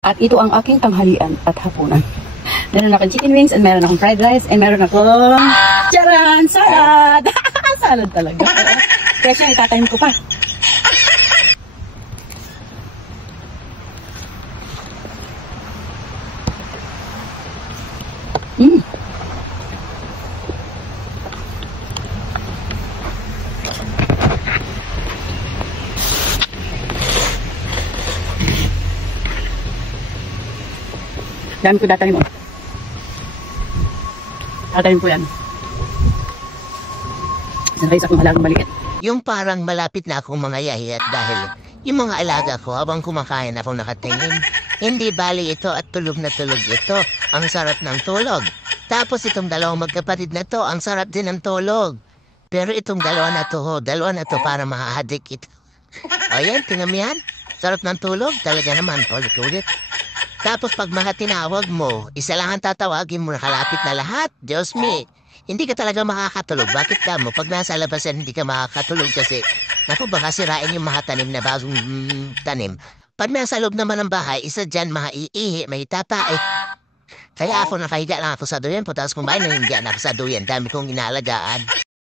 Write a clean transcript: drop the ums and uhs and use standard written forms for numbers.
At ito ang aking tanghalian at hapunan. Meron akong chicken wings and meron akong fried rice and meron akong charan! Salad! Salad talaga. Kaya siya, itatime ko pa. Dami ko datanim mo. Datanim ko yan. Sanay sa akong halagang maliit. Yung parang malapit na akong mga yahiyat dahil yung mga alaga ko habang kumakain ako nakatingin. Hindi bali ito at tulog na tulog ito. Ang sarap ng tulog. Tapos itong dalawang magkapatid na to, ang sarap din ng tulog. Pero itong dalawa na to para mahahadik ito. O yan, tingnan mo yan. Sarap ng tulog, talaga naman, ulit-ulit. Tapos pag mga tinawag mo, isa lang ang tatawagin mo, nakalapit na lahat. Diyos me, hindi ka talaga makakatulog. Bakit ka mo? Pag nasa labasan, hindi ka makakatulog kasi, naku, baka sirain yung mga tanim na bagong tanim. Pag nasa loob naman ng bahay, isa dyan, maiihi, may tapa, eh. Kaya ako nakahiga lang ako sa duyan, tapos kumain na hindi na ako sa duyan. Dami kong inaalagaan.